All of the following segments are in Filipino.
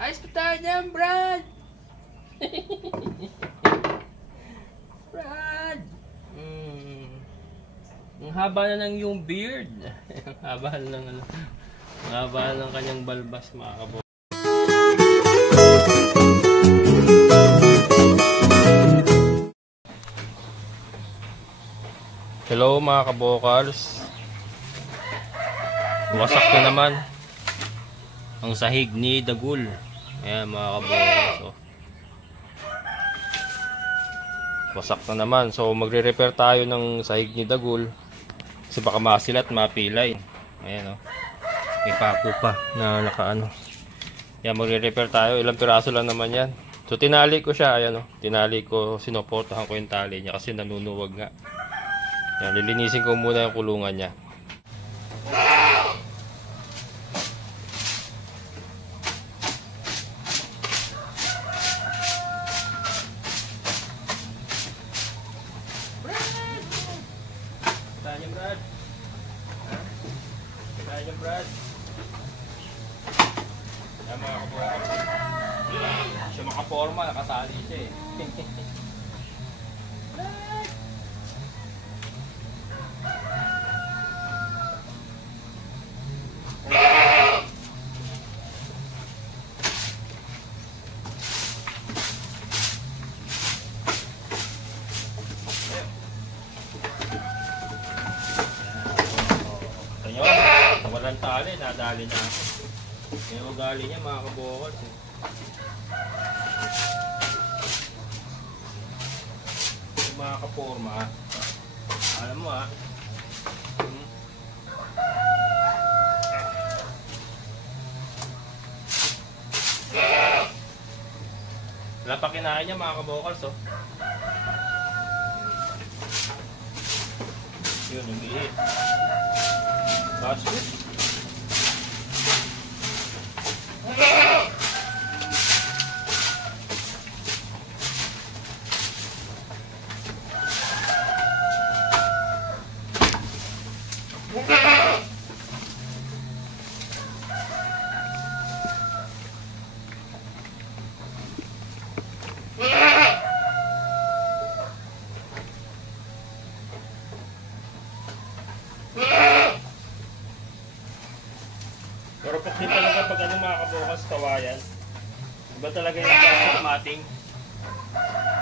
Ayos pa tayo dyan, Brad! Brad! Ang haba na ng yung beard. Ang haba na ng ano. Ang haba na ng kanyang balbas, mga kabo. Hello mga kabokals. Wasak na naman ang sahig ni Dagul. Ayan mga kabokals. So, wasak na naman. So magre-repair tayo ng sahig ni Dagul. Kasi baka masilat, mapilay. Ayan o. May pako pa na nakaano. Ayan, magre-repair tayo. Ilang piraso lang naman yan. So tinali ko siya. Ayan o. Tinali ko. Sinoportahan ko yung tali niya kasi nanunuwag nga. Yan, lilinisin ko muna yung kulungan niya. Brad! Brad! Kaya Brad! Yan mga kaporma. Siya makaporma, nakasali siya eh. Walang tali, nadali na ako. Yung ugali niya mga kabokals eh. Yung mga kaporma, alam mo wala pa kinain niya mga kabokals oh. Yun, nag-iit. That's it. Pero pag di talaga pag ano mga kabukas, kawayan, iba talaga yung plastic matting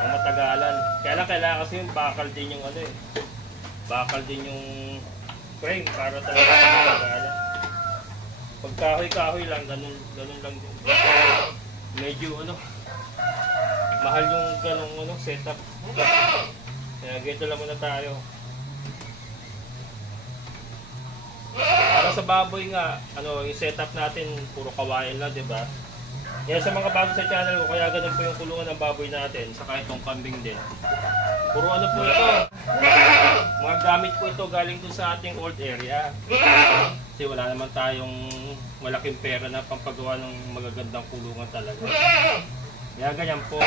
ang matagalan. Kaya lang kailangan kasi yung bakal din yung ano eh. Bakal din yung frame para talaga matagalan. Pag kahoy-kahoy lang, ganun lang din. Medyo ano, mahal yung ganung ano, setup. Kaya ganito lang muna tayo. Para sa baboy nga, ano, yung setup natin puro kawayan lang, 'di ba? Yan sa mga bago sa channel ko, kaya ganun po yung kulungan ng baboy natin, saka itong kambing din. Puro ano po ito. Mga gamit po ito galing dun sa ating old area. Kasi wala naman tayong malaking pera na pampagawa ng magagandang kulungan talaga. Kaya ganyan po.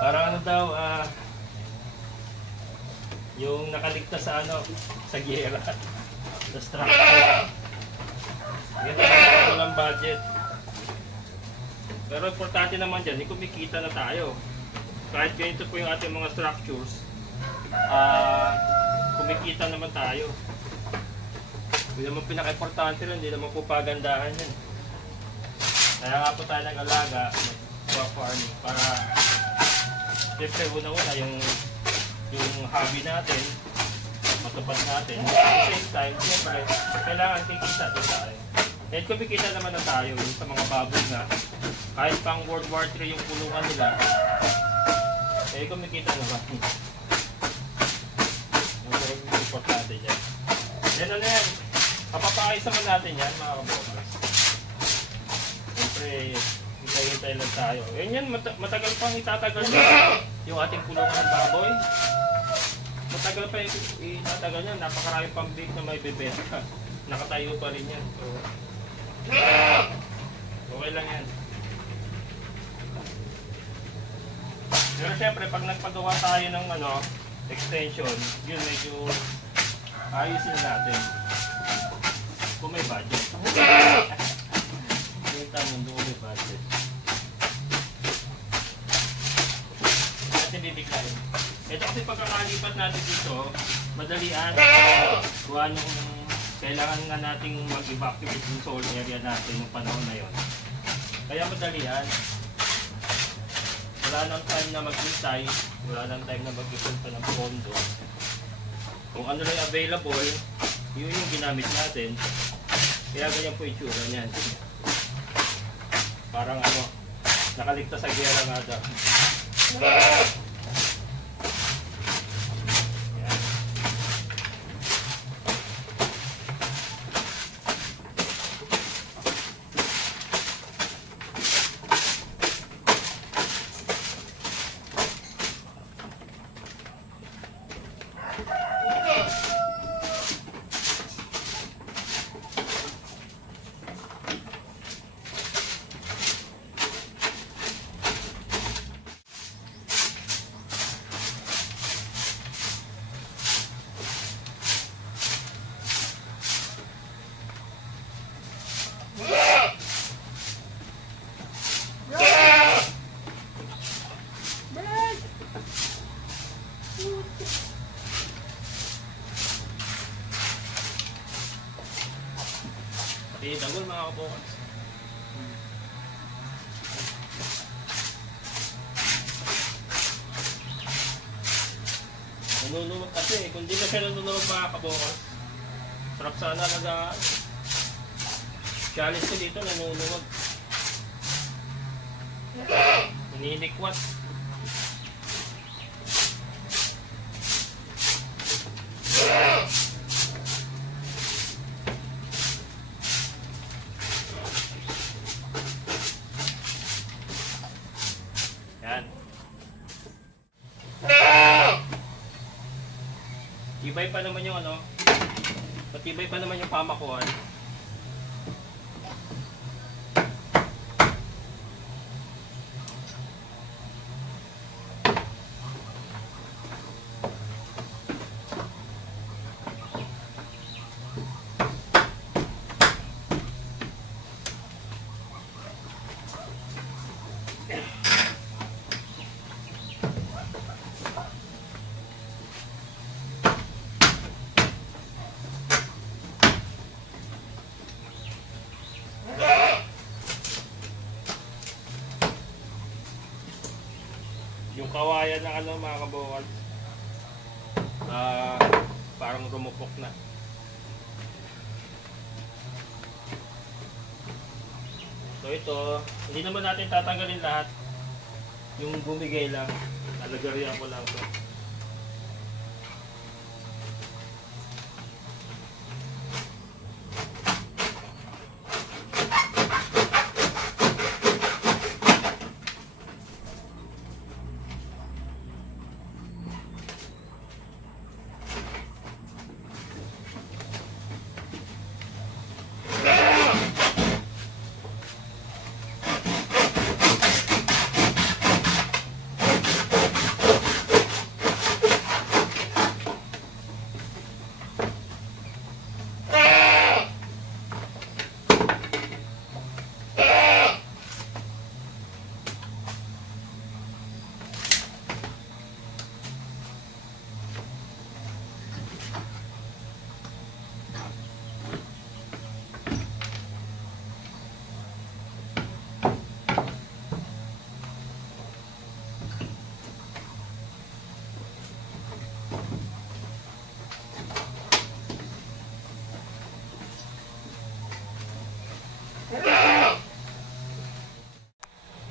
Parang ano daw, yung nakaligtas sa ano, sa giyera, sa structure. Ganito lang, walang budget. Pero importante naman dyan, kumikita na tayo. Kahit ganito po yung ating mga structures, kumikita naman tayo. Hindi naman pinaka-importante lang, hindi naman po pagandahan yan. Kaya nga po tayo nag-alaga, farming, para siyempre una-una yung hobby natin, matupad natin. At the same time, siyempre, kailangan kikita doon tayo. Dahil kumikita naman na tayo sa mga baboy nga. Kahit pang World War III yung kulungan nila, eh kumikita naman. Yung importante dyan. Yan ano yan. Kapapakais naman natin yan, mga kabokals. Siyempre, hintay-hintay lang tayo. Yan, matagal pang itatagal yung ating kulungan ng baboy. Matagal pa itatagal niya, napakarami pang big na may bebenta. Nakatayo pa rin yan. So, okay lang yan. Pero syempre, pag nagpagawa tayo ng ano, extension, yun medyo ayusin natin. Kung may budget. natin dito, madalian. Kung anong kailangan nga nating mag-evacuate dun sa whole area natin yung panahon na yon. Kaya madalian. Wala nang time na maghintay, wala nang time na mag-ipon pa ng pondo. Kung ano lang available, yun yung ginamit natin. Kaya ganyan po itsura niyan. Parang ano, nakaligtas sa gera nga daw. Dagol mga kabukas. Nanunumag kasi, kung di na siya nanunumag mga kabukas, sarap sana nagaan. Challenge ko dito, nanunumag. Naninikwat. Patibay pa naman yung ano, patibay pa naman yung pamakuan. Yung kawayan na ano mga kabukal, parang rumupok na. So ito, hindi naman natin tatanggalin lahat. Yung bumigay lang, nalagarihan ko lang ito.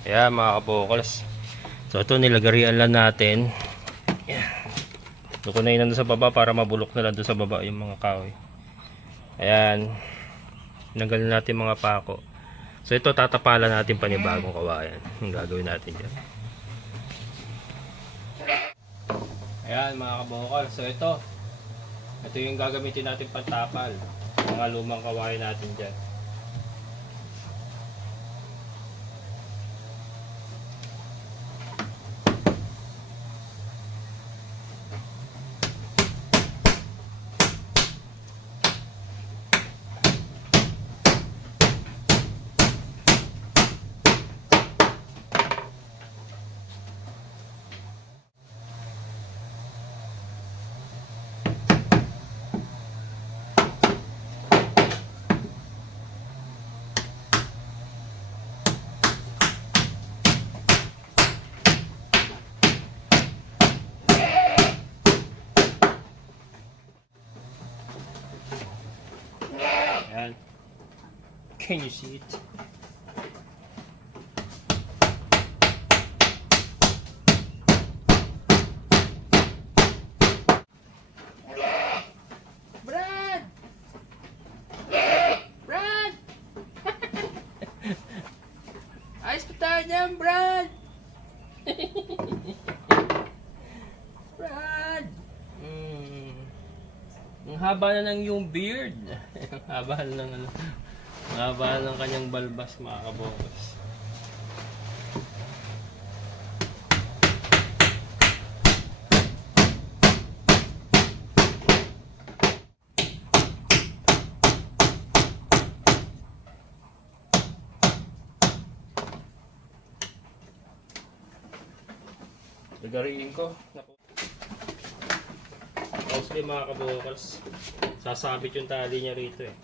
Ayan mga kabukals. So ito nilagarian lang natin. Lukunayin na doon sa baba para mabulok na lang doon sa baba yung mga kahoy. Ayan. Tinanggalin natin mga pako. So ito tatapalan natin panibagong kawayan. Yung gagawin natin dyan. Ayan mga kabukals. So ito yung gagamitin natin pantapal. Mga lumang kawayan natin dyan. Can you see it? Brad! Brad! Ayos pa tayo dyan, Brad! Brad! Ang haba na ng yung beard. Ang haba na ng ano. Ang haba na ng kanyang balbas, mga kabokals. Lagariin ko. Mostly mga kabokals, sasabit yung tali niya rito eh.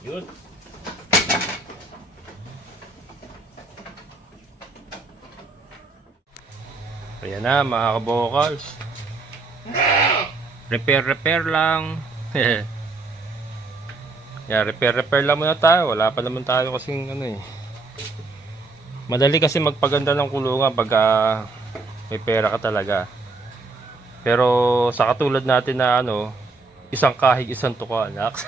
Yun. Ayan na mga kabokals. Repair lang. Yeah, repair lang muna tayo. Wala pa naman tayo kasing ano eh. Madali kasi magpaganda ng kulungan pag may pera ka talaga. Pero sa katulad natin na ano, isang kahig isang tuka, anak.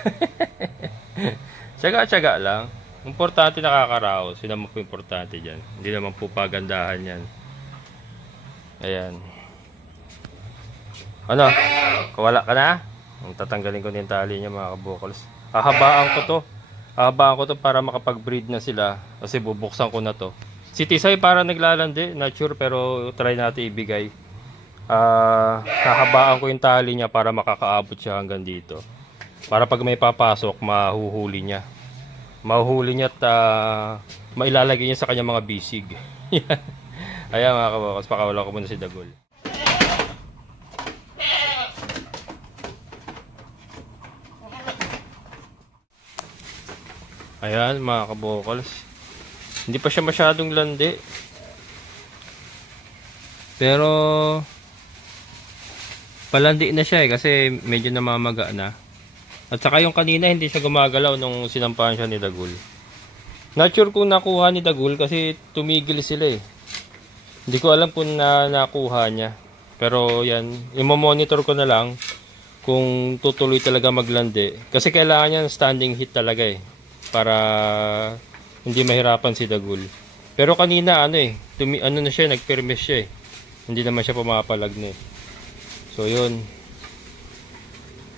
Tsaga-tsaga lang. Importante nakakaraos. Yun naman po importante dyan. Hindi naman po pagandahan yan. Ayan. Ano? Kawala ka na? Tatanggalin ko na yung tali niya mga kabokals. Hahabaan ko to. Hahabaan ko to para makapag-breed na sila. Kasi bubuksan ko na to. Si Tisay para naglalandi. Not sure pero try natin ibigay. Hahabaan ko yung tali niya para makakaabot siya hanggang dito. Para pag may papasok, mahuhuli niya. Mahuhuli niya at mailalagay niya sa kanyang mga bisig. Ayan mga kabokals, pakawalan ko muna si Dagol. Ayan mga kabokals, hindi pa siya masyadong landi. Pero palandi na siya eh, kasi medyo namamaga na. At saka yung kanina hindi siya gumagalaw nung sinampahan siya ni Dagol. Not sure kung nakuha ni Dagol kasi tumigil sila eh. Hindi ko alam kung nakuha niya. Pero yan, i-monitor ko na lang kung tutuloy talaga maglandi. Kasi kailangan niya ng standing heat talaga eh. Para hindi mahirapan si Dagol. Pero kanina ano eh, ano na siya, nagpermis siya eh. Hindi naman siya pumapalag na eh. So yun.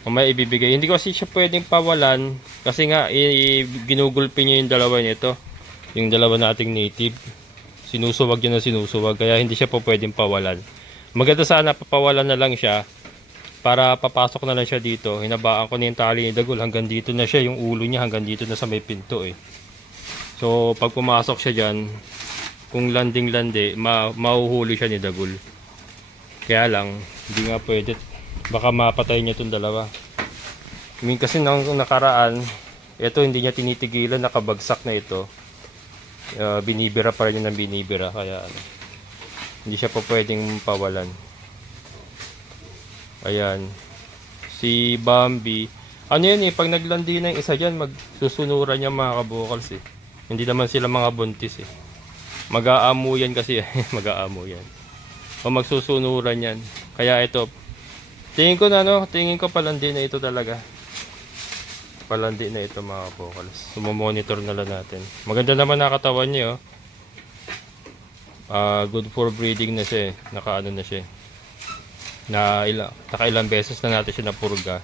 Mamaya ibibigay. Hindi ko kasi siya pwedeng pawalan. Kasi nga, ginugulpi niya yung dalawa nito. Yung dalawa nating native. Sinusuwag niya na sinusuwag. Kaya hindi siya po pwedeng pawalan. Maganda sana papawalan na lang siya. Para papasok na lang siya dito. Hinabaan ko na yung tali ni Dagol. Hanggang dito na siya. Yung ulo niya hanggang dito na sa may pinto eh. So pag pumasok siya dyan, kung landing-landi, mahuhuli siya ni Dagol. Kaya lang, hindi nga pwede. Baka mapatay niya itong dalawa. Kasi nang nakaraan, ito hindi niya tinitigilan, nakabagsak na ito. Binibira pa rin niya ng binibira. Kaya ano, hindi siya pa pwedeng pawalan. Ayan. Si Bambi. Ano yan eh, pag naglandi na yung isa dyan, magsusunuran niya mga kabokals eh. Hindi naman sila mga buntis eh. Mag-aamo yan kasi. Mag-aamo yan. O magsusunuran yan. Kaya ito, tingin ko na no, tingin ko palandi na ito talaga. Palandi na ito mga kabokals. Sumomonitor na lang natin. Maganda naman nakatawan niya oh. Good for breeding na siya eh. Nakaano na siya eh. Nakailang beses na natin siya napurga.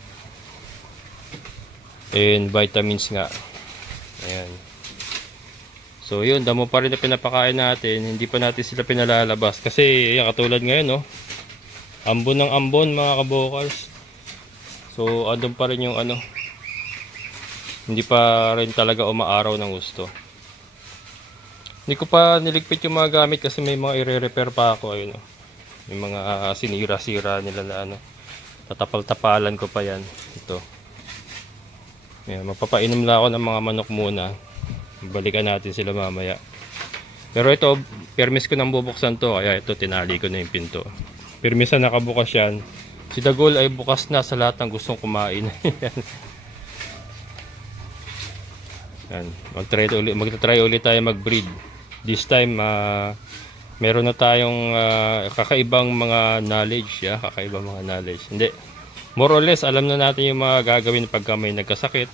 And vitamins nga. Ayan. So yun, damo pa rin na pinapakain natin. Hindi pa natin sila pinalalabas. Kasi yan, katulad ngayon no. Ambon ng ambon mga kabokals. So andun pa rin yung ano. Hindi pa rin talaga umaaraw ng gusto. Hindi ko pa niligpit yung mga gamit kasi may mga i-repair pa ako. Ayun oh. May mga sinira-sira nila na ano. Tatapal-tapalan ko pa yan. Ito. Ayan, mapapainom lang ako ng mga manok muna. Balikan natin sila mamaya. Pero ito, permis ko nang bubuksan to, kaya ito tinali ko na yung pinto. Permis na nakabukas yan. Si Dagol ay bukas na sa lahat ng gustong kumain. Yan. Magta-try ulit tayo mag-breed. This time, meron na tayong kakaibang mga knowledge. Kakaibang mga knowledge. Hindi. More or less, alam na natin yung mga gagawin pagka may nagkasakit.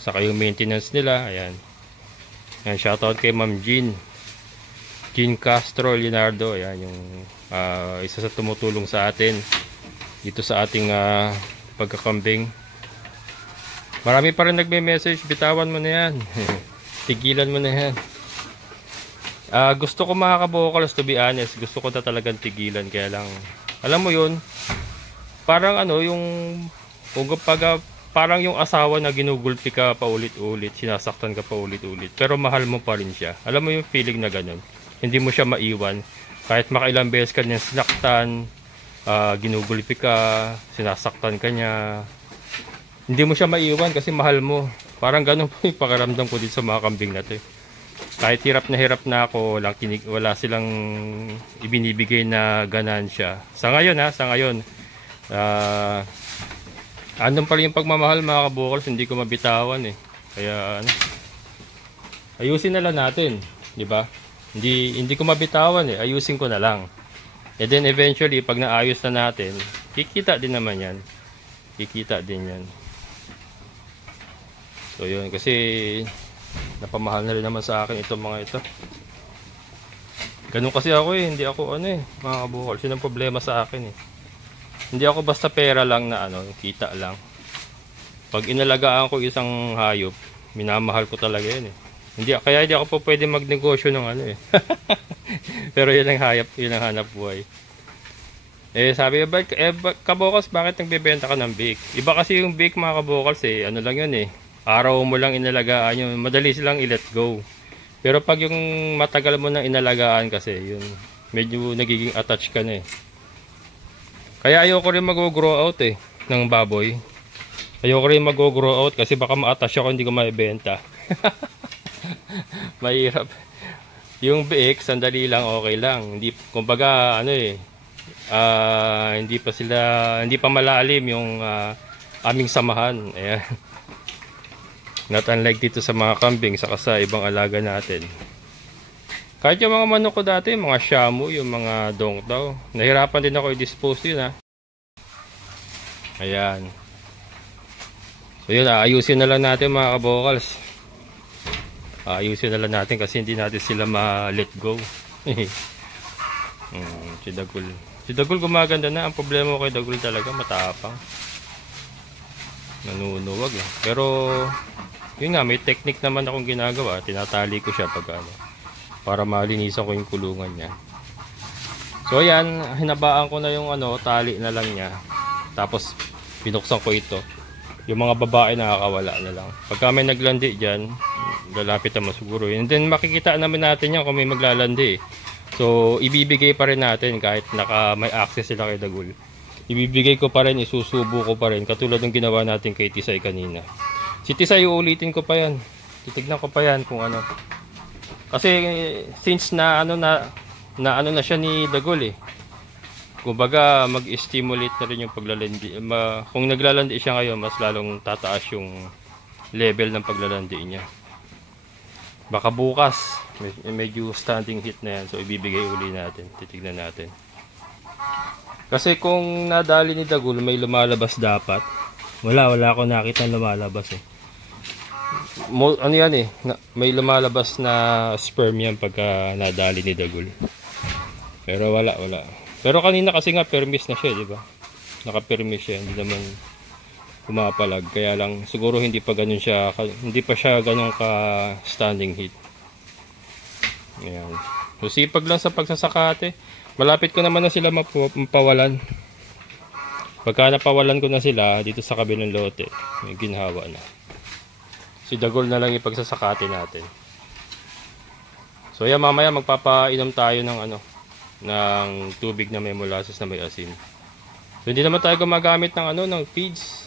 Saka yung maintenance nila. Ayan. Ayan, shoutout kay Ma'am Jean Castro Leonardo. Ayan, yung isa sa tumutulong sa atin dito sa ating pagkakambing. Marami pa rin nagme-message, bitawan mo na yan. Tigilan mo na yan. Gusto ko mga kabokals, to be honest, gusto ko na talagang tigilan. Kaya lang, alam mo yun, parang yung parang yung asawa na ginugulpi ka paulit-ulit, sinasaktan ka paulit-ulit, pero mahal mo pa rin siya. Alam mo yung feeling na ganun. Hindi mo siya maiwan. Kahit makailang beses ka niya sinaktan, ginugulpi ka, sinasaktan ka niya, hindi mo siya maiwan kasi mahal mo. Parang ganun po yung pakiramdam ko dito sa mga kambing na to. Kahit hirap na ako, wala silang ibinibigay na ganansya. Sa ngayon andun pa rin yung pagmamahal mga kabukals, hindi ko mabitawan eh. Kaya ayusin na lang natin, di ba? Hindi ko mabitawan eh, ayusin ko na lang. And then eventually, pag naayos na natin, kikita din naman yan. Kikita din yan. So yun, kasi napamahal na rin naman sa akin itong mga ito. Ganun kasi ako eh, hindi ako mga kabukals, yun ang problema sa akin eh. Hindi ako basta pera lang na kita lang. Pag inalagaan ko isang hayop, minamahal ko talaga yun eh. Kaya hindi ako po pwede magnegosyo ng Pero yun ang hanap buhay. Sabi ba, kabokals, bakit nagbebenta ka ng bake? Iba kasi yung bake mga kabokals eh, lang yun eh. Araw mo lang inalagaan yun, madali silang i-let go. Pero pag yung matagal mo nang inalagaan kasi, yun, medyo nagiging attached ka na eh. Kaya ayoko rin mag-grow out eh, ng baboy. Ayoko rin mag-grow out kasi baka ma-attach ako, hindi ko maibenta. Mahirap. Yung biik, sandali lang, okay lang. Hindi, kumbaga, hindi pa malalim yung aming samahan. Ayan. Not unlike dito sa mga kambing, saka sa ibang alaga natin. Kahit yung mga manok ko dati, yung mga shamu, yung mga dongtaw, nahirapan din ako i-dispose yun Ayan. So yun, ayusin na lang natin mga kabokals. Ayusin na lang natin kasi hindi natin sila ma-let go. Si Dagul. Si Dagul gumaganda na. Ang problema ko kay Dagul talaga, matapang. Nanunuwag eh. Pero, yun nga, may technique naman akong ginagawa. Tinatali ko siya para malinisan ko yung kulungan niya. So ayan, hinabaan ko na yung tali na lang niya. Tapos, binuksan ko ito. Yung mga babae nakakawala na lang. Pagka may naglandi dyan, lalapit naman siguro. And then makikita naman natin yan kung may maglalandi. So ibibigay pa rin natin kahit may access sila kay Dagul. Ibibigay ko pa rin, isusubo ko pa rin. Katulad ng ginawa natin kay Tisay kanina. Si Tisay, uulitin ko pa yan. Titignan ko pa yan kung Kasi since na siya ni Dagul eh. Kumbaga mag-stimulate na rin yung paglalandi. Kung naglalandi siya ngayon, mas lalong tataas yung level ng paglalandi niya. Baka bukas, medyo standing heat na yan. So ibibigay uli natin. Titignan natin. Kasi kung nadali ni Dagul, may lumalabas dapat. Wala ako nakita lumalabas eh. Yan eh, may lumalabas na sperm yan pagka nadali ni Dagul. Pero wala. Pero kanina kasi nga permis na siya, di ba? Naka-permis siya, hindi naman pumapalag. Kaya lang siguro hindi pa siya ganun ka standing heat. Ayan. So sipag lang sa pagsasakate. Malapit ko naman na sila mapawalan. Pagka napawalan ko na sila dito sa kabilang lote, may ginhawa na. Si Dagol na lang ipagsasakate natin. So yan, mamaya magpapainom tayo ng ng tubig na may molasses na may asin. So hindi naman tayo gumagamit ng ng feeds.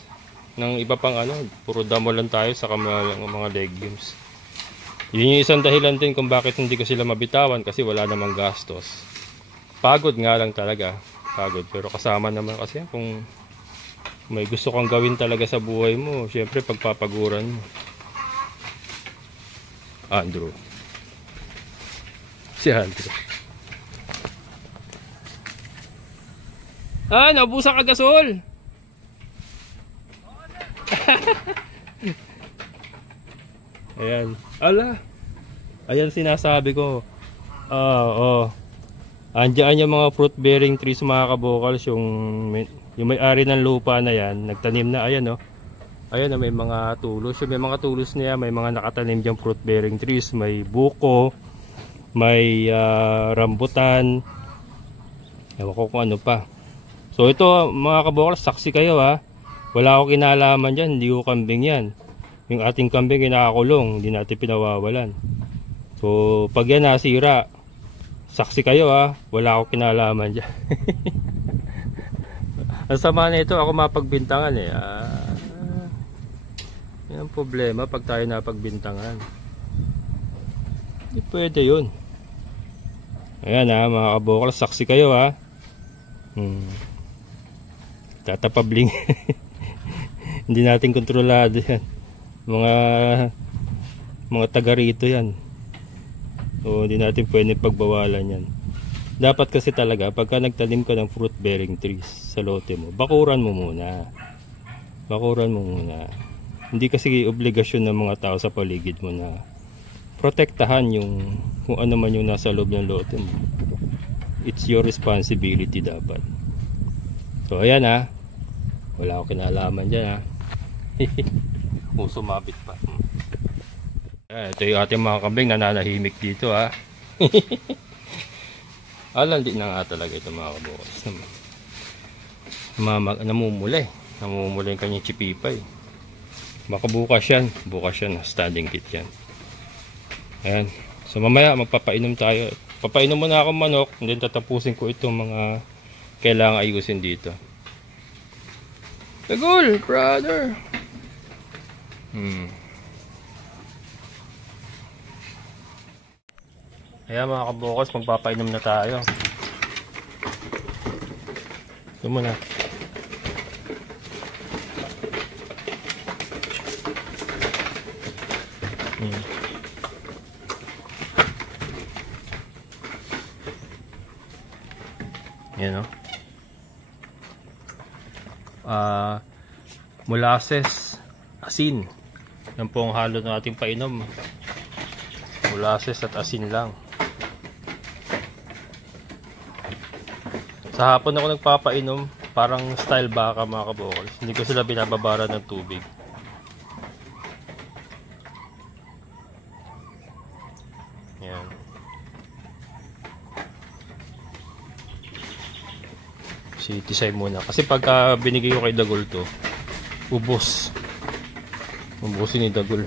ng iba pang ano, puro damo lang tayo sa mga legumes. Yun yung isang dahilan din kung bakit hindi ko sila mabitawan, kasi wala namang gastos. Pagod nga lang talaga, pagod, pero kasama naman kasi kung may gusto kang gawin talaga sa buhay mo, syempre pagpapaguran mo. Andrew. Si Andrew. Ah, naubusan ka gasol. Ayan. Ala. Ayan sinasabi ko. Andiyan yung mga fruit bearing trees mga kabokals, yung may-ari ng lupa na yan, nagtanim na. Ayan oh. Ayan oh, may mga tulos. May mga tulos niya, may mga nakatanim diyang fruit bearing trees, may buko, may rambutan. Ewan ko kung ano pa. So ito mga kabokals, saksi kayo ha. Wala ako kinalaman dyan, hindi ko kambing yan. Yung ating kambing kinakakulong, hindi natin pinawawalan. So pag yan nasira, saksi kayo ha, wala ako kinalaman dyan. Ang sama na ito, ako mapagbintangan eh. Yan ang problema pag tayo napagbintangan. Hindi pwede yun. Ayan ha mga kabokals, saksi kayo ha. Tatapabling. Hindi natin kontrolado yan. Mga taga rito yan. So hindi natin pwedeng pagbawalan yan. Dapat kasi talaga pagka nagtanim ka ng fruit bearing trees sa lote mo, bakuran mo muna. Bakuran mo muna. Hindi kasi obligasyon ng mga tao sa paligid mo na protektahan yung kung ano man yung nasa loob ng lote mo. It's your responsibility dapat. So ayan ha. Wala akong kinalaman dyan ha. Sumabit pa. Ito yung ating mga kambing nananahimik dito ha. Alam din na nga talaga ito mga kabokals. Namumula eh. Namumula yung kanyang chipipay. Baka bukas yan. Bukas yan. Standing kit yan. Ayan. So mamaya magpapainom tayo. Papainom muna akong manok. And then tatapusin ko itong mga kailangan ayusin dito. Tagol, brother. Ayan mga kabokals, magpapainom na tayo. Ito muna. Yan o. Molasses, asin. Yan po ang halo ng ating painom. Molasses at asin lang. Sa hapon ako nagpapainom, parang style baka mga kabokals. Hindi ko sila binababara ng tubig. Yan. Si Tisay muna. Kasi pagka binigay ko kay Dagol to, ubos. Ubusin ni Dagol.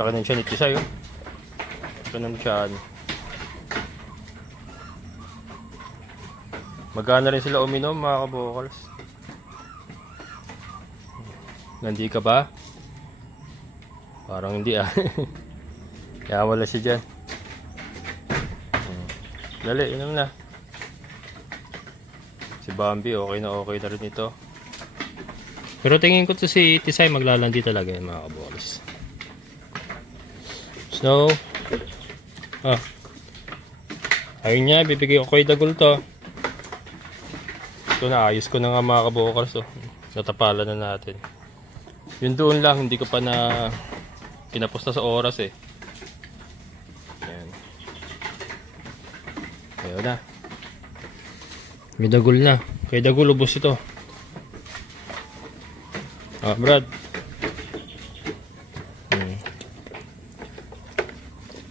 Taka ng siya ni Tisay oh. Ito ng siya. Magana rin sila uminom mga kabokals. Nandi ka ba? Parang hindi ah. Kaya wala siya dyan. Dali, inom na. Si Bambi okay na rin ito. Pero tingin ko to si Tisay maglalandi talaga yan mga kabokals. Snow. Ayun niya, bibigay ko kay Dagol to. Ito na, ayos ko na nga mga kabokals oh. Natapalan na natin. Yun doon lang, hindi ko pa na pinaposta sa oras eh. Ayan. Ayaw na. May Dagol na. Kay Dagol ubos ito. Brad.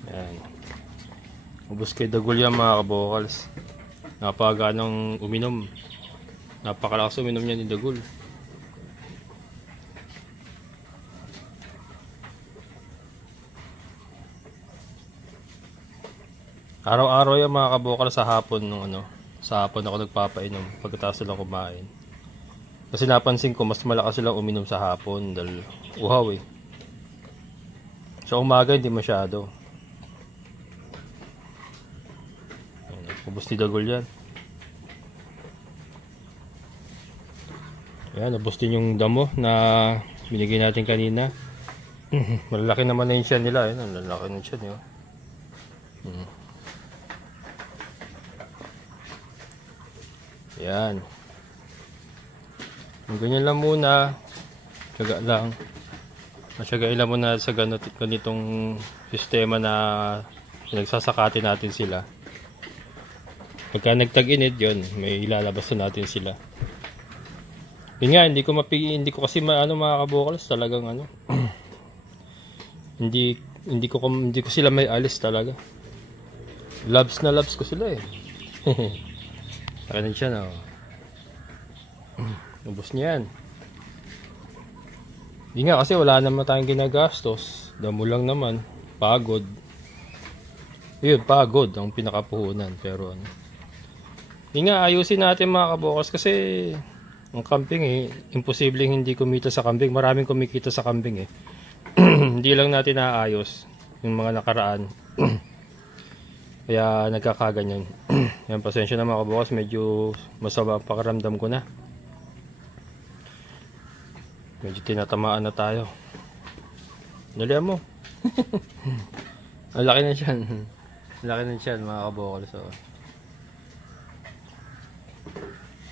Ayan. Ubos kay Dagol yan mga kabokals. Napakaganang uminom. Napakalakas uminom niya ni Dagol. Araw-araw yan mga kabokals sa hapon nung sa hapon ako nagpapainom pagkatapos lang kumain. Kasi napansin ko mas malakas silang uminom sa hapon dahil uhaw eh. Sa umaga hindi masyado. Ubos ni Dagol yan. Ayan, ubos din yung damo na binigay natin kanina. Malalaki naman na yung siya nila. Ayan, ang lalaki ng siya niyo. Ayan. Ganyan lang muna. Tiyaga lang. Masyagain lang muna sa ganitong sistema na pinagsasakati natin sila. Pagka nagtag-init yun, may ilalabas na natin sila. Yun nga, hindi ko kasi mga kabukals talagang hindi ko sila may alis talaga. Loves na loves ko sila eh. Akin siya na. Ubos niya yan. Hindi nga kasi wala naman tayong ginagastos. Damo lang naman. Pagod. Yun, pagod ang pinakapuhunan. Pero hindi nga, ayusin natin mga kabukas kasi ang camping eh, imposibleng hindi kumita sa camping. Maraming kumikita sa camping eh. Hindi lang natin naayos yung mga nakaraan. Kaya nagkakaganyan. Yan, pasensya na mga kabukas, medyo masama ang pakiramdam ko na. Medyo tinatamaan na tayo. Dalihan mo. Ang laki na siyan. Ang laki na siyan mga kabukal. So,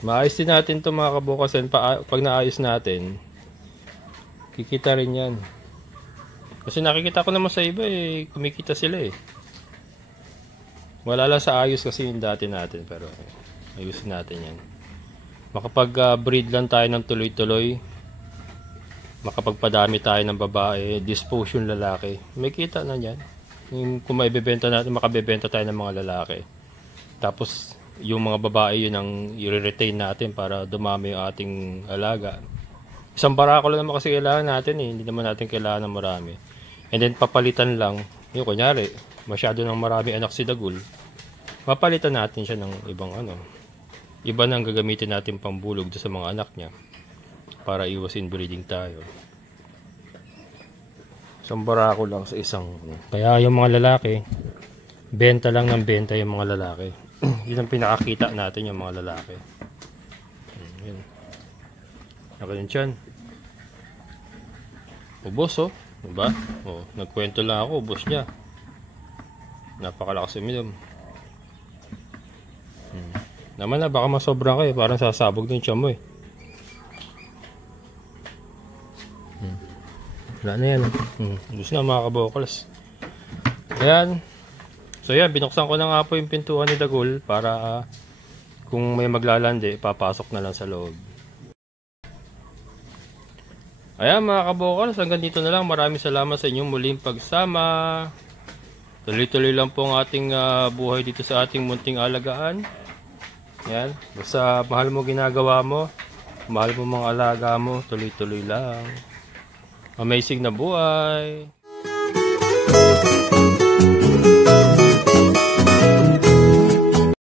maayos din natin ito mga kabukal. Pag naayos natin, kikita rin yan. Kasi nakikita ko naman sa iba eh, kumikita sila eh. Wala lang sa ayos kasi yung dati natin. Pero ayusin natin yan. Makapag-breed lang tayo ng tuloy-tuloy. Makapagpadami tayo ng babae, dispose yung lalaki. May kita na yan. Kung maibebenta natin, makabebenta tayo ng mga lalaki. Tapos, yung mga babae, yun ang i-retain natin para dumami yung ating alaga. Isang barako lang naman kasi kailangan natin eh. Hindi naman natin kailangan ng marami. And then, papalitan lang. Yung kunyari, masyado ng marami anak si Dagul. Papalitan natin siya ng ibang iba nang gagamitin natin pambulog sa mga anak niya. Para iwas inbreeding tayo. Isang barako lang sa isang. Kaya yung mga lalaki, benta lang ng benta yung mga lalaki. Yun ang pinakakita natin yung mga lalaki. Yun. Nakalin siyan. Ubos oh. Diba? Oh, nagkwento lang ako, ubos niya. Napakalakas uminom. Naman na, baka masobra kayo. Parang sasabog din siya mo eh. Wala na yan. Gusto na mga kabokals. Ayan. So yan, binuksan ko na nga po yung pintuan ni Dagul para kung may maglalandi, papasok na lang sa loob. Ayan mga kabokals, hanggang dito na lang. Maraming salamat sa inyong muling pagsama. Tuloy-tuloy lang po ang ating buhay dito sa ating munting alagaan. Ayan. Basta mahal mo ginagawa mo, mahal mo mga alaga mo, tuloy-tuloy lang. Amazing na buhay.